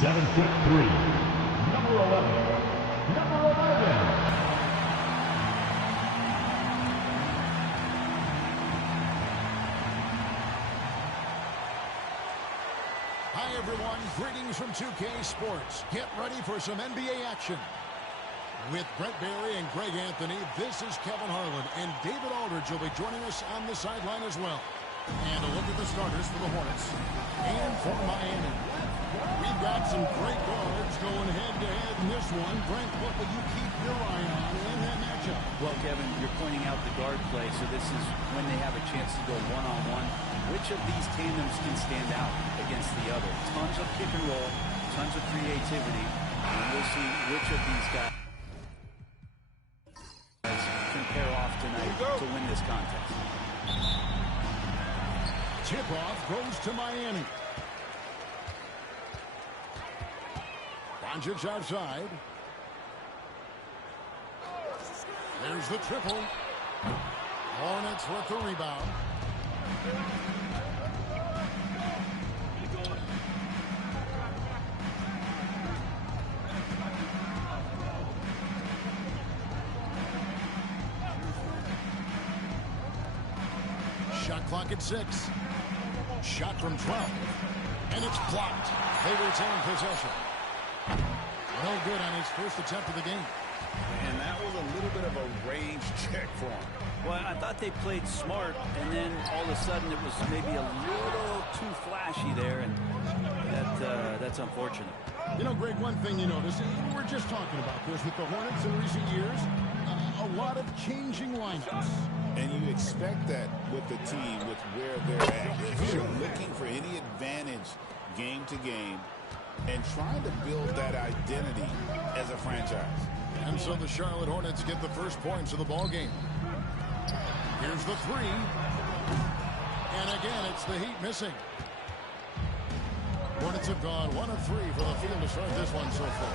7'3", number 11. Number 11. Hi, everyone. Greetings from 2K Sports. Get ready for some NBA action. With Brett Barry and Greg Anthony, this is Kevin Harlan, and David Aldridge will be joining us on the sideline as well. And a look at the starters for the Hornets and for Miami. We've got some great guards going head-to-head in this one. Brent, what will you keep your eye on in that matchup? Well, Kevin, you're pointing out the guard play, so this is when they have a chance to go one-on-one. Which of these tandems can stand out against the other? Tons of pick and roll, tons of creativity, and we'll see which of these guys can pair off tonight to win this contest. Tip-off goes to Miami. Doncic outside. There's the triple. Hornets with the rebound. Shot clock at 6. Shot from 12. And it's blocked. They retain possession. No good on his first attempt of the game. And that was a little bit of a rage check for him. Well, I thought they played smart, and then all of a sudden it was maybe a little too flashy there, and that's unfortunate. You know, Greg, one thing you notice, we were just talking about this with the Hornets in recent years, a lot of changing lineups. And you expect that with the team, with where they're at. They're looking for any advantage game to game and trying to build that identity as a franchise. And so the Charlotte Hornets get the first points of the ball game. Here's the three. And again, it's the Heat missing. Hornets have gone 1 of 3 for the field to start this one so far.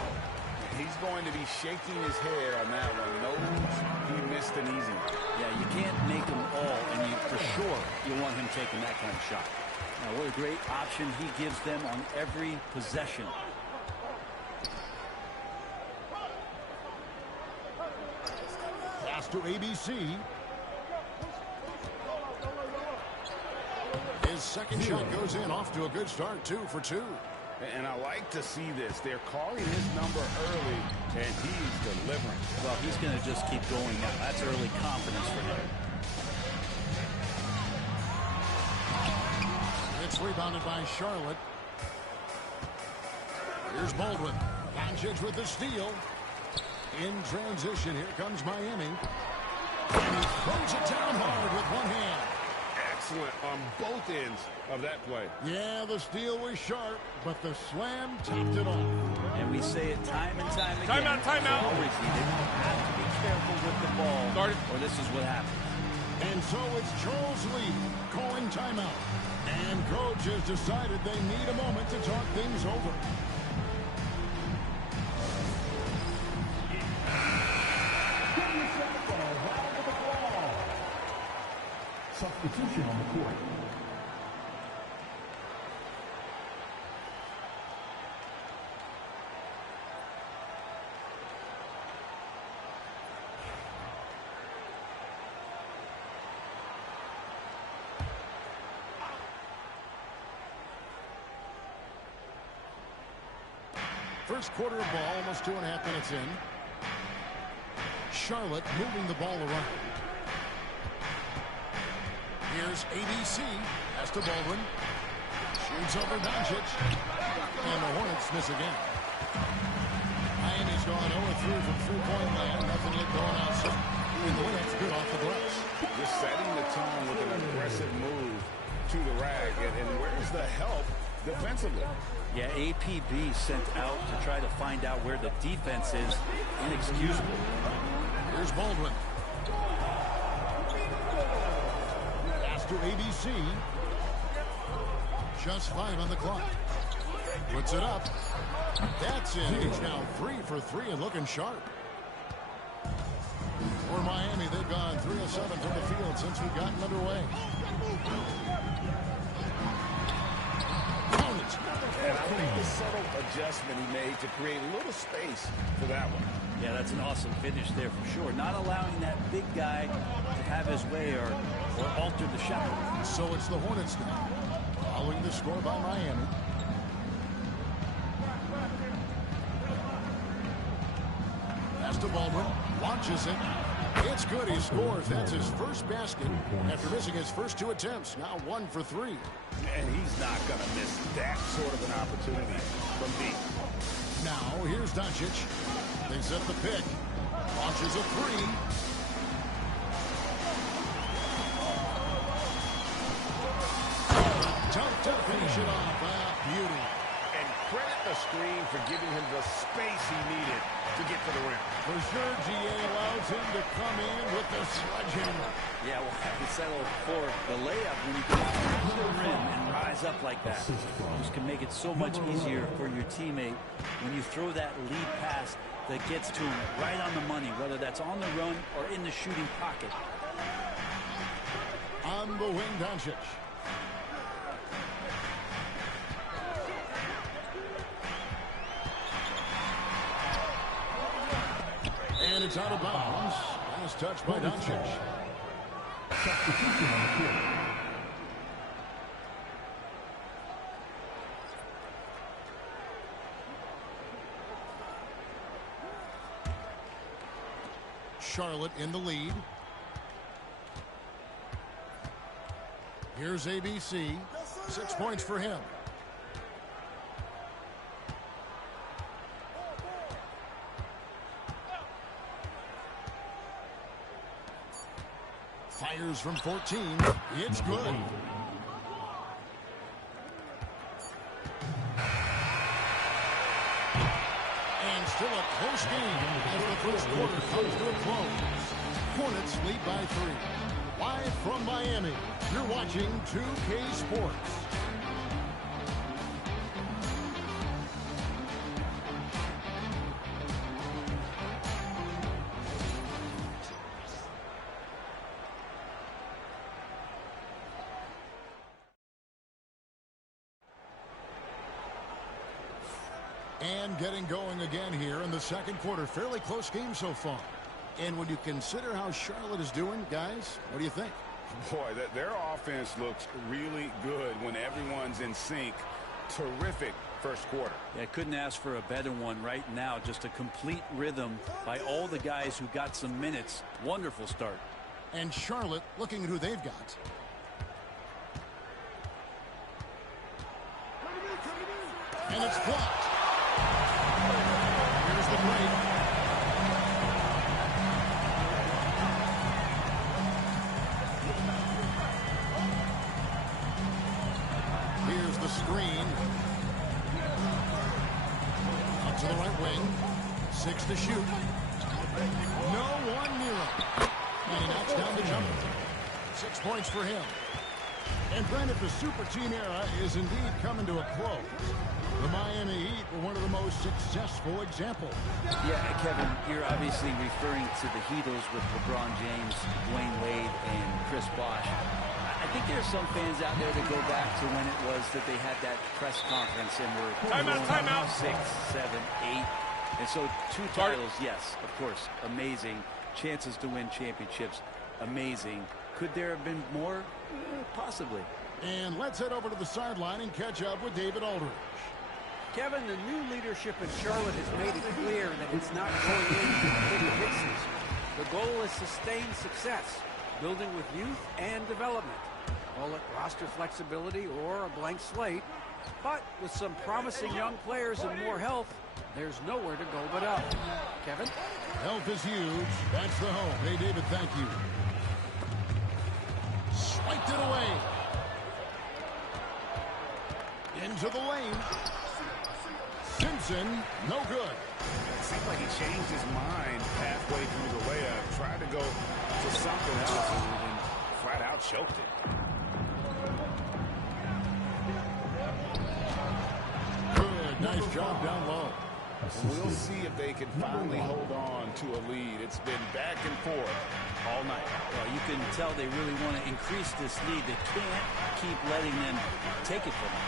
He's going to be shaking his head on that one. Knows he missed an easy one. Yeah, you can't make them all, and for sure you want him taking that kind of shot. Now, what a great option he gives them on every possession. Pass to ABC. His second shot goes in, off to a good start, 2 for 2. And I like to see this. They're calling his number early, and he's delivering. Well, he's going to just keep going now. That's early confidence for him. It's rebounded by Charlotte. Here's Baldwin. Doncic with the steal. In transition, here comes Miami. And he throws it down hard with one hand. Excellent on both ends of that play. Yeah, the steal was sharp, but the slam topped it off. And we say it time and time again. Timeout. Always have to be careful with the ball, or this is what happens. And so it's Charles Lee calling timeout. And coach has decided they need a moment to talk things over. Substitution on the court. First quarter of ball, almost 2.5 minutes in. Charlotte moving the ball around. Here's ABC. Pass to Baldwin. Shoots over Doncic. And the Hornets miss again. Miami's gone 0-3 from three-point land. Nothing yet going outside. And the Hornets good off the glass. Just setting the tone with an aggressive move to the rack. And where's the help defensively? Yeah, APB sent out to try to find out where the defense is. Inexcusable. Here's Baldwin. To ABC. Just 5 on the clock. Puts it up. That's in. He's now 3 for 3 and looking sharp. For Miami, they've gone 3 of 7 from the field since we've gotten underway. And I think the subtle adjustment he made to create a little space for that one. Yeah, that's an awesome finish there for sure. Not allowing that big guy to have his way or alter the shot. So it's the Hornets now, following the score by Miami. Pass to Baldwin, launches it. It's good. He scores. That's his first basket after missing his first 2 attempts. Now 1 for 3. And he's not going to miss that sort of an opportunity from deep. Now here's Doncic. They set the pick. Launches a 3. Tough to finish it off. Beauty. And credit the screen for giving him the space he needed to get to the rim. For sure, GA allows him to come in with the sledgehammer. Yeah, well, I can settle for the layup when you can get to the rim and rise up like that. Just can make it so much easier for your teammate when you throw that lead pass that gets to him right on the money, whether that's on the run or in the shooting pocket. On the wing, Doncic. And it's out of bounds. Last touch by Doncic. Substitution on the court. Charlotte in the lead. Here's ABC. 6 points for him. Fires from 14. It's good. And still a close game as the first quarter comes to a close. Hornets lead by 3. Live from Miami, you're watching 2K Sports. And getting going again here in the second quarter. Fairly close game so far. And when you consider how Charlotte is doing, guys, what do you think? Boy, their offense looks really good when everyone's in sync. Terrific first quarter. Yeah, couldn't ask for a better one right now. Just a complete rhythm by all the guys who got some minutes. Wonderful start. And Charlotte looking at who they've got. And it's blocked. Here's the break. Here's the screen. Up to the right wing. 6 to shoot. No one near him. And he knocks down the jumper. 6 points for him. And granted, the super team era is indeed coming to a close. The Miami Heat were one of the most successful examples. Yeah, Kevin, you're obviously referring to the Heatles with LeBron James, Dwayne Wade, and Chris Bosh. I think there's some fans out there that go back to when it was that they had that press conference and were Timeout. 6, 7, 8. And so 2 titles, yes, of course, amazing. Chances to win championships, amazing. Could there have been more? Possibly. And let's head over to the sideline and catch up with David Aldridge. Kevin, the new leadership in Charlotte has made it clear that it's not going in for a big hit season. The goal is sustained success, building with youth and development. Call it roster flexibility or a blank slate. But with some promising young players and more health, there's nowhere to go but up. Kevin? Health is huge. That's the home. Hey, David, thank you. Swiped it away. Into the lane. Simpson, no good. It seemed like he changed his mind halfway through the layup, tried to go to something else, and flat out choked it. Good, nice job down low. We'll see if they can finally hold on to a lead. It's been back and forth all night. Well, you can tell they really want to increase this lead. They can't keep letting them take it from them.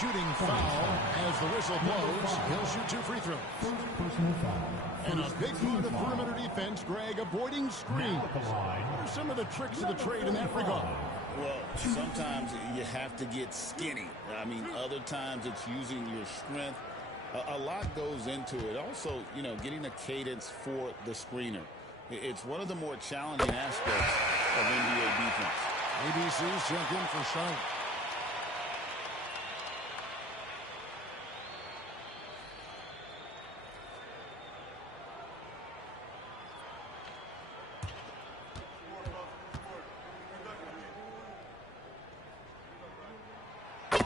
Shooting foul as the whistle blows. He'll shoot 2 free throws. Personal foul. And a big part of perimeter defense, Greg, avoiding screens. What are some of the tricks of the trade in that regard? Well, sometimes you have to get skinny. I mean, other times it's using your strength. A lot goes into it. Also, you know, getting a cadence for the screener. It's one of the more challenging aspects of NBA defense. ABC's check in for Charlotte.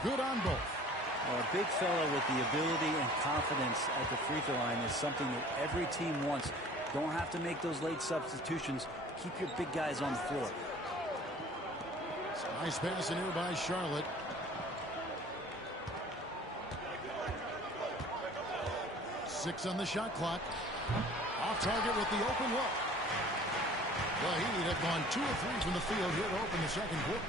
Good on both. Well, a big fella with the ability and confidence at the free throw line is something that every team wants. Don't have to make those late substitutions. Keep your big guys on the floor. It's a nice pass in here by Charlotte. Six on the shot clock. Off target with the open look. The Heat have gone 2 of 3 from the field here to open the second quarter.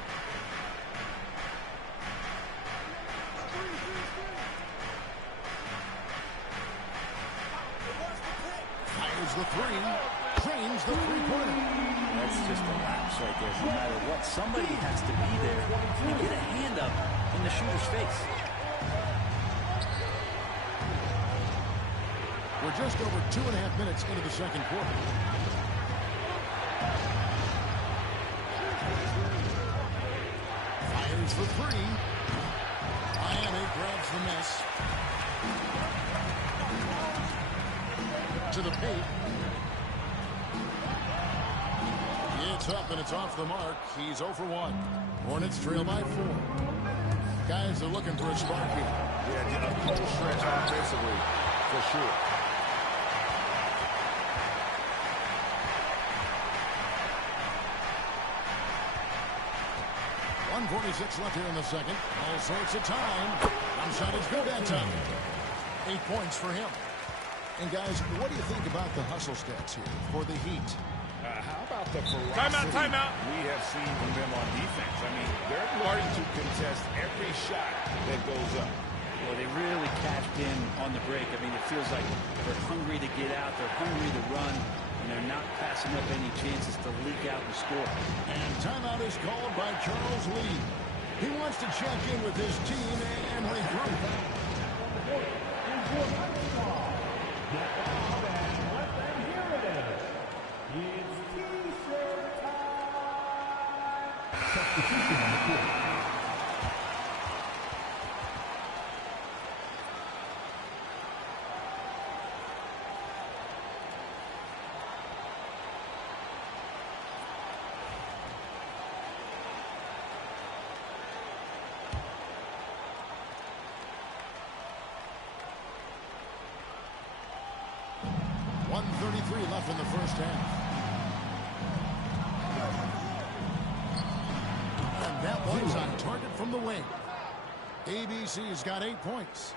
Fires the three. Drains the three-pointer. That's just a lapse right there. No matter what, somebody has to be there and get a hand up in the shooter's face. We're just over 2.5 minutes into the second quarter. Fires for three. Miami grabs the miss. To the paint. It's up and it's off the mark. He's 0 for 1. Hornets trail by 4. Guys are looking for a spark here. Yeah, a cold stretch offensively, for sure. .146 left here in the second. All sorts of time. One shot is good that time. 8 points for him. And guys, what do you think about the hustle stats here for the Heat? How about the ferocity Timeout. we have seen from them on defense? I mean, they're going to contest every shot that goes up. Well, they really cashed in on the break. I mean, it feels like they're hungry to get out. They're hungry to run. And they're not passing up any chances to leak out and score. And timeout is called by Charles Lee. He wants to check in with his team and regroup. Substitution on the court. .133 left in the first half. And that one's on target from the wing. ABC's got 8 points.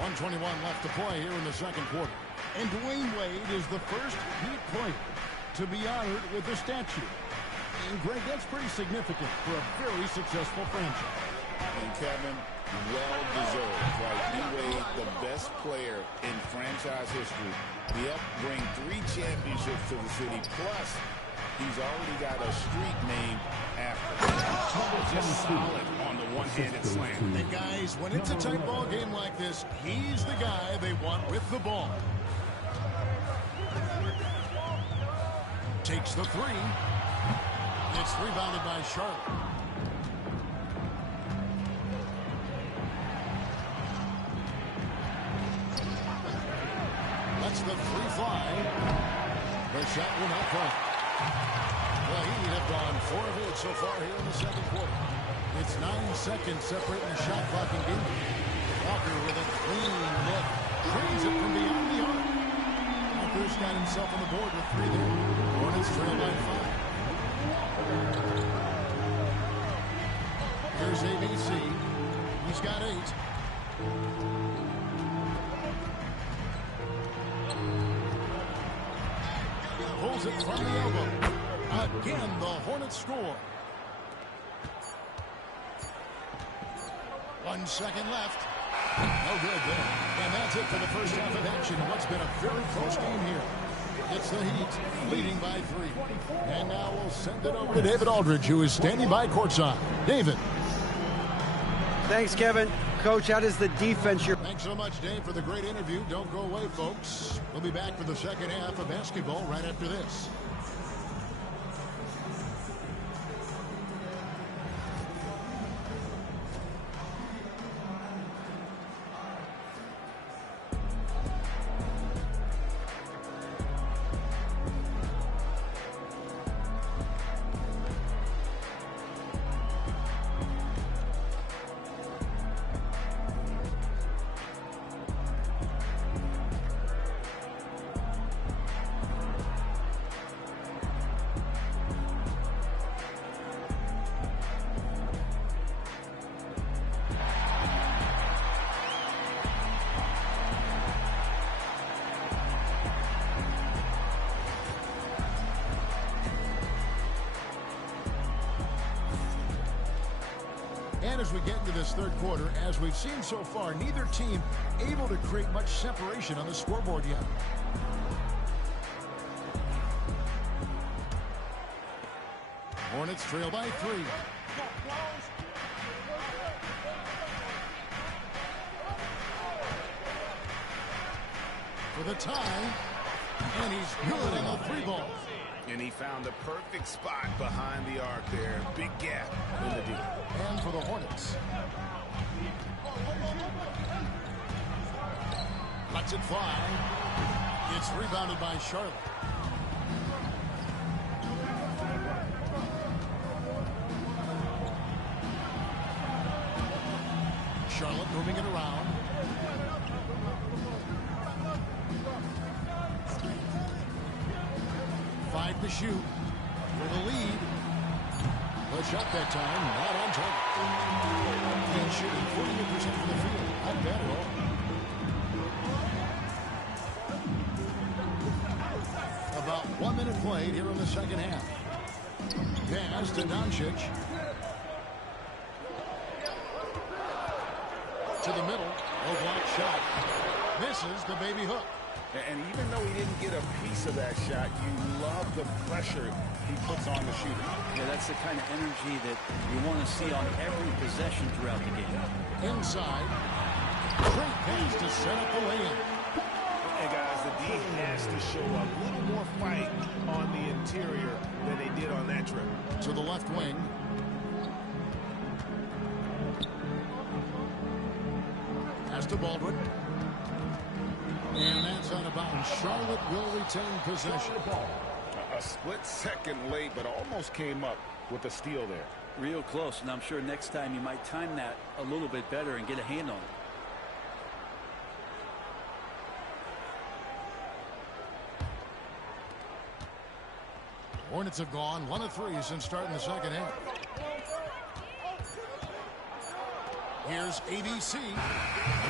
1:21 left to play here in the second quarter. And Dwayne Wade is the first Heat player to be honored with the statue. And Greg, that's pretty significant for a very successful franchise. And Kevin, well-deserved, right? D-Wade, the best player in franchise history. He helped bring 3 championships to the city. Plus, he's already got a street named after him. Just solid on the one-handed slam. And guys, when it's a tight ball game like this, he's the guy they want with the ball. Takes the three. It's rebounded by Charlotte. Lets the three fly. The shot will not fall. The Heat have gone 4 of 8 so far here in the second quarter. It's 9 seconds separating the shot clock and game. Walker with a clean look. Trains it from beyond the arc. Walker's got himself on the board with 3 there. Hornets trail by 5. Here's ABC. He's got 8. Fires it from the elbow. Again, the Hornets score. 1 second left. No good there. And that's it for the first half of action. What's been a very close game here. It's the Heat leading by 3. And now we'll send it over to David Aldridge, who is standing by courtside. David. Thanks, Kevin. Coach, how does the defense... Thanks so much, Dave, for the great interview. Don't go away, folks. We'll be back for the second half of basketball right after this. And as we get into this third quarter, as we've seen so far, neither team able to create much separation on the scoreboard yet. Hornets trail by 3. For the tie, and he's good in the 3-ball. And he found the perfect spot behind the arc there. Big gap in the D. And for the Hornets. Lets it fly. It's rebounded by Charlotte. Charlotte moving it around. Five to shoot for the lead. The shot that time, not on target. He's shooting 48% from the field. Not bad at all. About 1 minute played here in the second half. Pass to Doncic. To the middle. No block shot. Misses the baby hook. And even though he didn't get a piece of that shot, you love the pressure he puts on the shooter. Yeah, that's the kind of energy that you want to see on every possession throughout the game. Inside. Great pass to set up the lay-in. And guys, the D has to show a little more fight on the interior than they did on that trip. To the left wing. Pass to Baldwin. And that's out of bounds. Charlotte will retain possession. A split second late, but almost came up with a steal there. Real close, and I'm sure next time you might time that a little bit better and get a hand on it. Hornets have gone 1 of 3 since starting the second half. Here's ABC.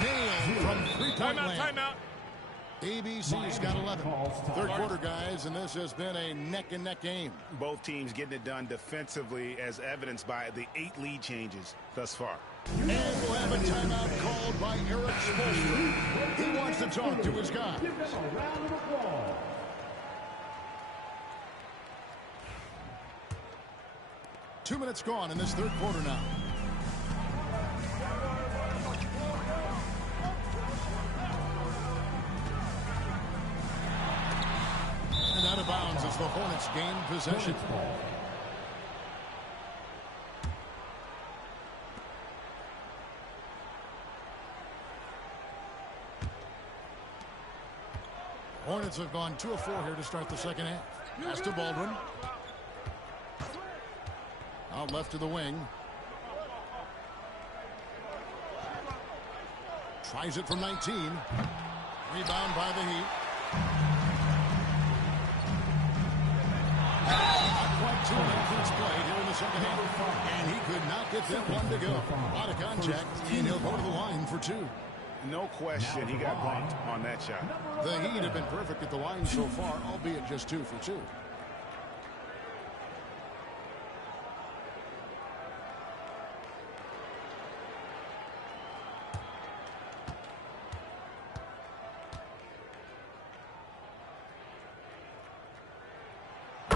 Nailed from three-point land. Timeout. ABC's got 11. Third quarter, guys, and this has been a neck-and-neck game. Both teams getting it done defensively, as evidenced by the 8 lead changes thus far. And we'll have a timeout called by Eric Spoelstra. He wants to talk to his guys. 2 minutes gone in this third quarter now. And out of bounds as the Hornets gain possession. Hornets have gone 2 of 4 here to start the second half. Pass to Baldwin. Out left to the wing. Tries it from 19. Rebound by the Heat. Not quite 2 minutes played here in the second half. And he could not get that one to go. A lot of contact, and he'll go to the line for 2. No question he got bumped on that shot. The Heat have been perfect at the line so far, albeit just 2 for 2.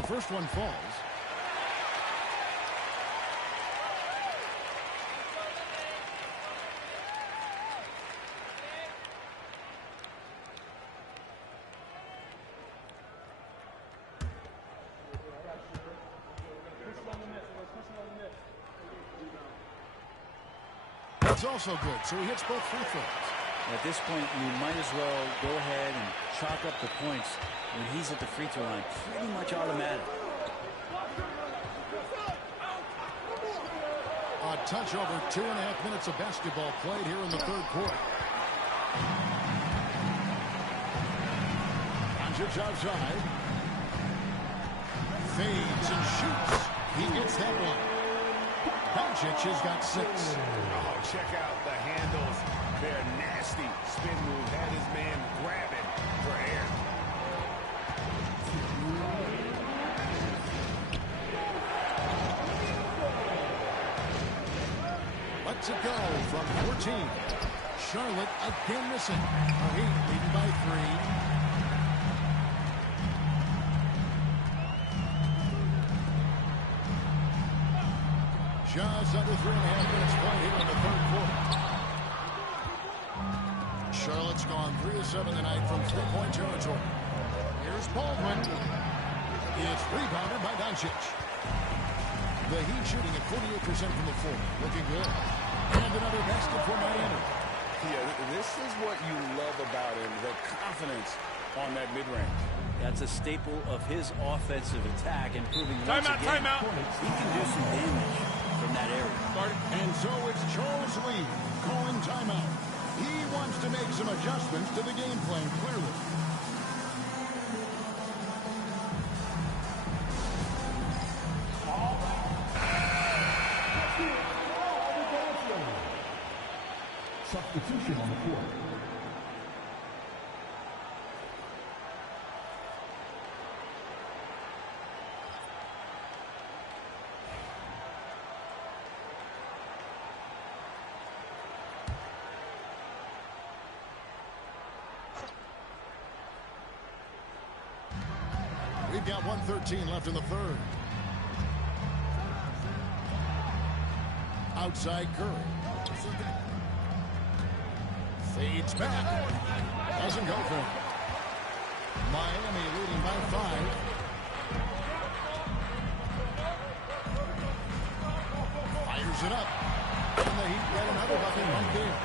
first one falls. That's also good, so he hits both free throws. At this point, you might as well go ahead and chalk up the points when he's at the free throw line. Pretty much automatic. A touch over 2.5 minutes of basketball played here in the third quarter. Doncic outside. Fades and shoots. He gets that one. Doncic has got 6. Oh, check out the handles. They're nasty. Spin move had his man grabbing for air. Lets it go from 14. Charlotte again missing. Heat leading by 3. Just under 3.5 minutes played here in the third quarter. Charlotte's gone 3 of 7 tonight from three-point territory. Here's Baldwin. It's rebounded by Doncic. The Heat shooting at 48% from the floor. Looking good. And another basket for Miami. Yeah, this is what you love about him, the confidence on that mid-range. That's a staple of his offensive attack, and proving once again he can do some damage from that area. And so it's Charles Lee calling timeout. He wants to make some adjustments to the game plan, clearly. Substitution on the court. We've got 1:13 left in the third. Outside Curry. Fades back. Doesn't go for it. Miami leading by 5. Fires it up. And the Heat get another bucket in one game.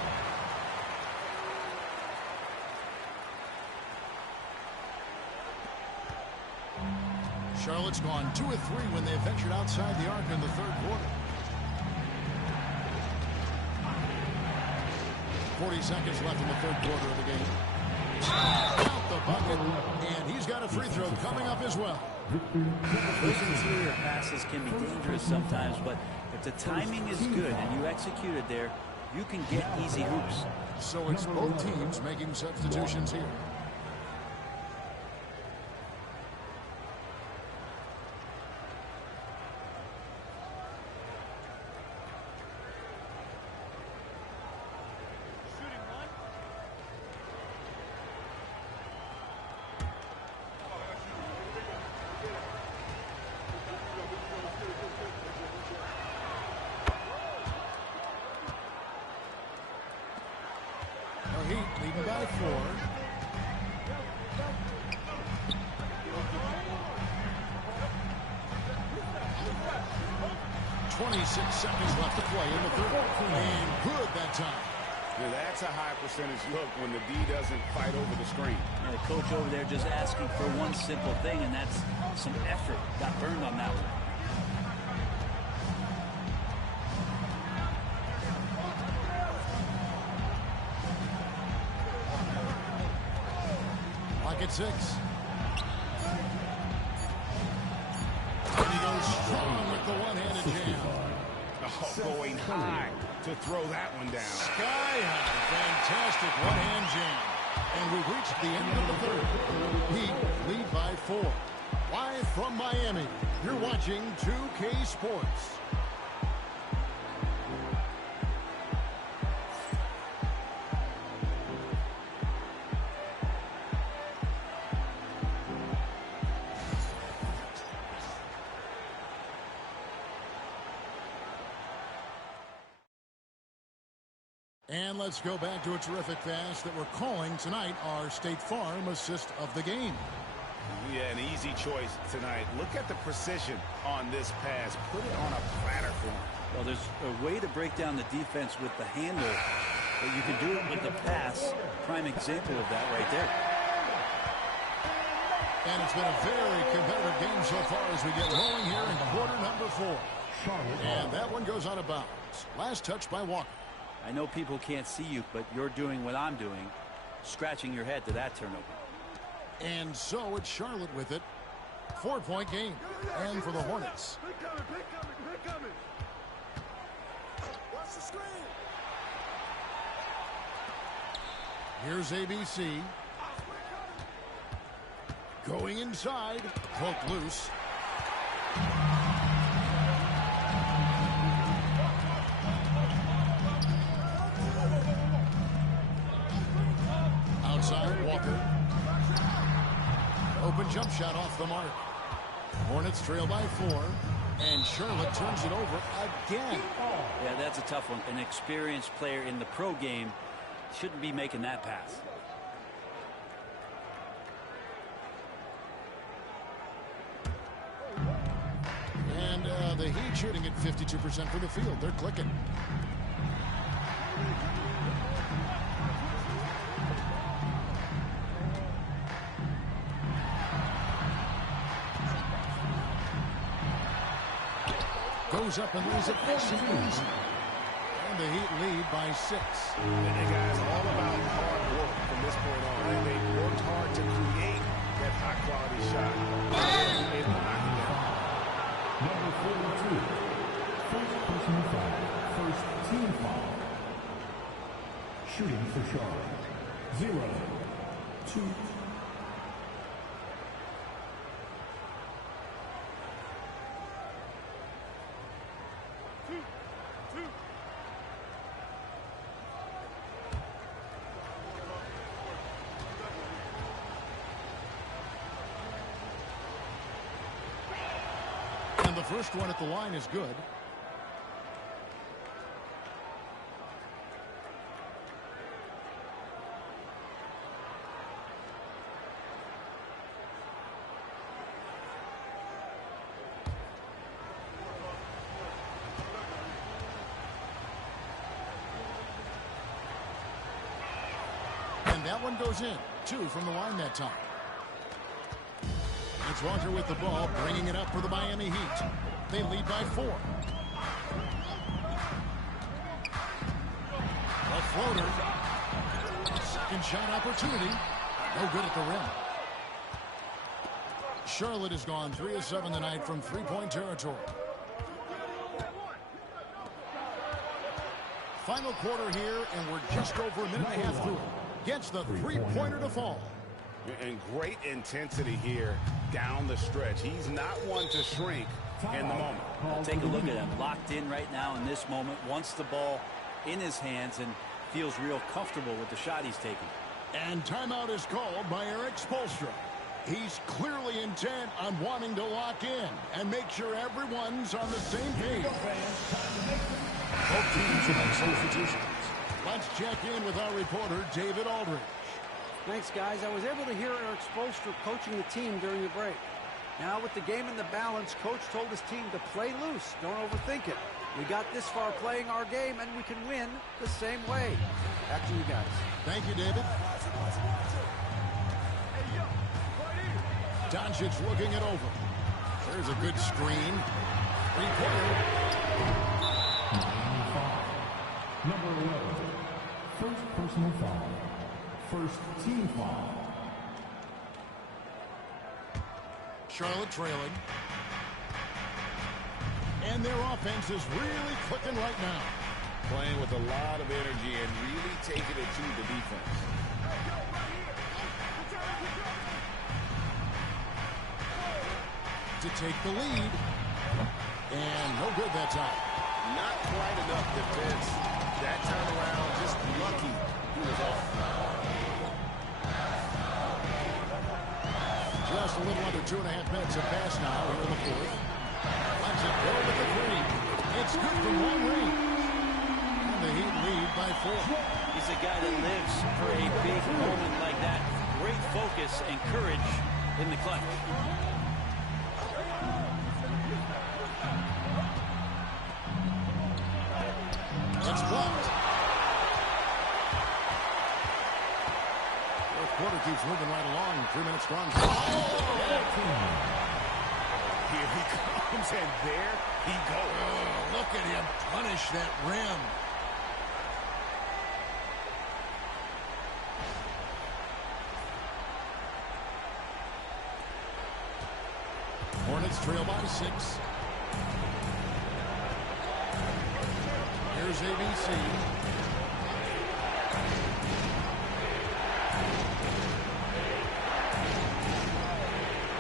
Charlotte's gone 2 of 3 when they ventured outside the arc in the third quarter. 40 seconds left in the third quarter of the game. Out the bucket, and he's got a free throw coming up as well. Those interior passes can be dangerous sometimes, but if the timing is good and you execute it there, you can get easy hoops. So it's both teams making substitutions here. Heat leading by 4. .26 seconds left to play in the third. And good that time. Yeah, that's a high percentage look when the D doesn't fight over the screen. And the coach over there just asking for one simple thing, and that's some effort. Got burned on that one. At 6. And he goes strong with the one-handed jam. Oh, going high to throw that one down. Sky high. Fantastic one-hand jam. And we've reached the end of the third. Heat lead by 4. Live from Miami, you're watching 2K Sports. And let's go back to a terrific pass that we're calling tonight our State Farm assist of the game. Yeah, an easy choice tonight. Look at the precision on this pass. Put it on a platter for him. Well, there's a way to break down the defense with the handle, but you can do it with the pass. Prime example of that right there. And it's been a very competitive game so far as we get rolling here in quarter number 4. And that one goes out of bounds. Last touch by Walker. I know people can't see you, but you're doing what I'm doing, scratching your head to that turnover. And so it's Charlotte with it. 4-point game. And for the Hornets. Watch the screen. Here's ABC. Going inside. Poked loose. Outside, Walker. Open jump shot off the mark. Hornets trail by 4. And Charlotte turns it over again. Yeah, that's a tough one. An experienced player in the pro game shouldn't be making that pass. And the Heat shooting at 52% from the field. They're clicking. Goes up and leaves it nice and easy. And the Heat lead by 6. And guys, all about hard work from this point on. And they worked hard to create that high-quality shot. They able to knock it down. Number 42. First personal foul. First team foul. Shooting for Charlotte. 0-2. And the first one at the line is good. And that one goes in. 2 from the line that time. It's Walker with the ball, bringing it up for the Miami Heat. They lead by 4. A floater. Second shot opportunity. No good at the rim. Charlotte has gone 3 of 7 tonight from three-point territory. Final quarter here, and we're just over a minute and a half through it. Gets the three-pointer to fall. And great intensity here down the stretch. He's not one to shrink in the moment. Take a look at him. Locked in right now in this moment. Wants the ball in his hands and feels real comfortable with the shot he's taking. And timeout is called by Eric Spoelstra. He's clearly intent on wanting to lock in and make sure everyone's on the same page. Both teams will make substitutions. Let's check in with our reporter, David Aldridge. Thanks, guys. I was able to hear Eric Spoelstra coaching the team during the break. Now, with the game in the balance, Coach told his team to play loose. Don't overthink it. We got this far playing our game, and we can win the same way. Back to you guys. Thank you, David. Doncic looking it over. There's a good screen. Three-pointer. Number 11. First personal foul. First team foul. Charlotte trailing. And their offense is really clicking right now. Playing with a lot of energy and really taking it to the defense. To take the lead. And no good that time. Not quite enough defense. That time around, just lucky he was off. Just a little under 2.5 minutes have passed now here in the fourth. Lets it go with the three. It's good from long range. And the Heat lead by before. He's a guy that lives for a big moment like that. Great focus and courage in the clutch. It's blocked. Fourth quarter keeps moving right along. 3 minutes gone. Here he comes, and there he goes. Oh, look at him punish that rim. Hornets trail by 6. Here's ABC.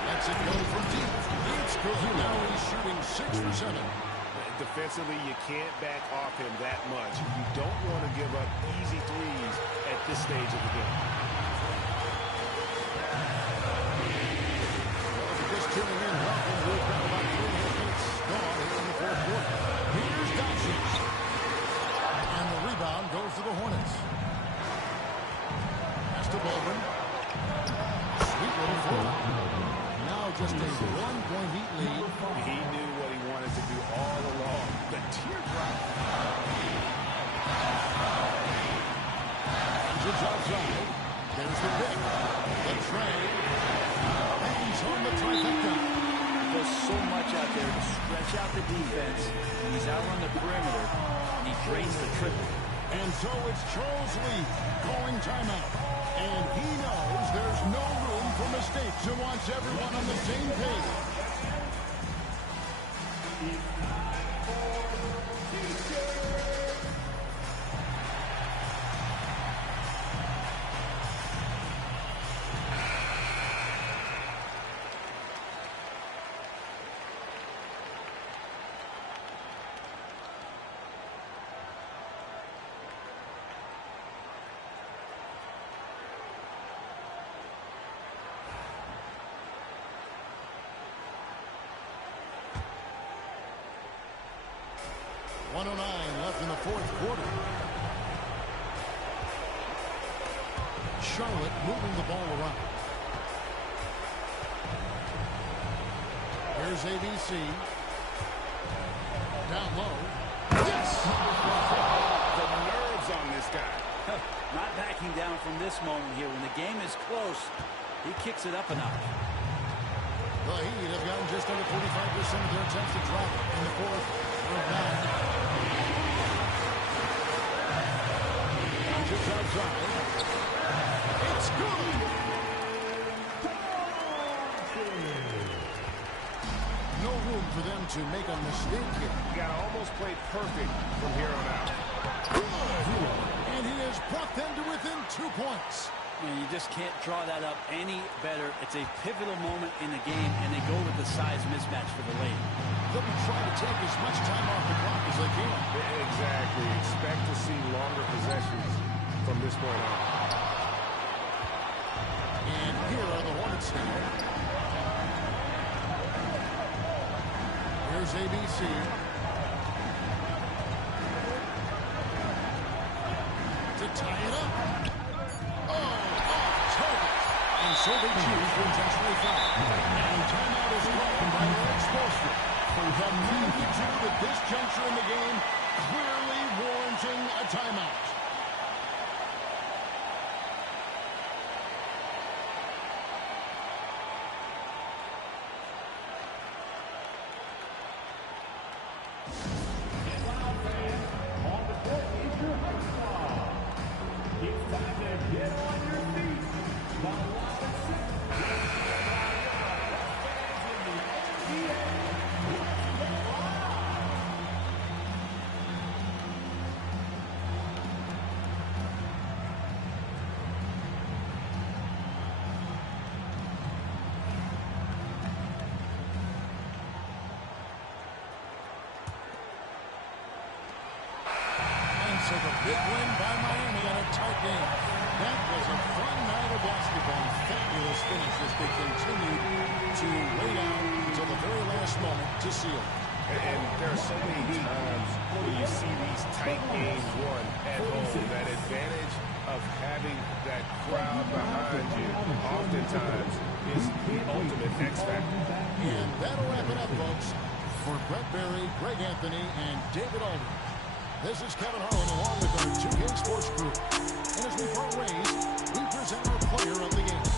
Lets it go from deep. It's good. Now he's shooting 6 for 7. Defensively, you can't back off him that much. You don't want to give up easy threes at this stage of the game. Well, if you're just tuning in, welcome. We've got about 3 minutes gone here in the fourth quarter. Here's Doncic. And the rebound goes to the Hornets. Pass to Baldwin. Sweet little foul. Now just a 1-point Heat lead. He knew what he wanted to do all along. The teardrop. Just outside. There's the pick. The trade. Hangs on the trifecta. Does so much out there to stretch out the defense. He's out on the perimeter, and he drains the triple. And so it's Charles Lee calling timeout. And he knows there's no room for mistakes and wants everyone on the same page. .109 left in the fourth quarter. Charlotte moving the ball around. Here's ABC. Down low. Yes! The nerves on this guy. Not backing down from this moment here. When the game is close, he kicks it up a notch. The Heat have gotten just under 45% of their attempts to drop in the fourth of 9. Just outside. It's good. No room for them to make a mistake here. You got to almost play perfect from here on out. Good. And he has brought them to within 2 points. And you just can't draw that up any better. It's a pivotal moment in the game, and they go with the size mismatch for the lane. They'll be trying to take as much time off the clock as they can. Exactly. Expect to see longer possessions from this point on. And here are the Hornets now. Here's ABC. To tie it up. Oh, off target. And so they choose to intentionally foul. And timeout is called by Eric Spoelstra. The magnitude at this juncture in the game clearly warranting a timeout. So the big win by Miami in a tight game. That was a fun night of basketball. Fabulous finish as they continued to lay down until the very last moment to seal. And there are so many times when you see these tight games won at home that advantage of having that crowd behind you oftentimes is the ultimate X factor. And that'll wrap it up, folks. For Brett Berry, Greg Anthony, and David Aldridge, this is Kevin Harlan along with our 2K Sports Group. And as we part ways, we present our player of the game.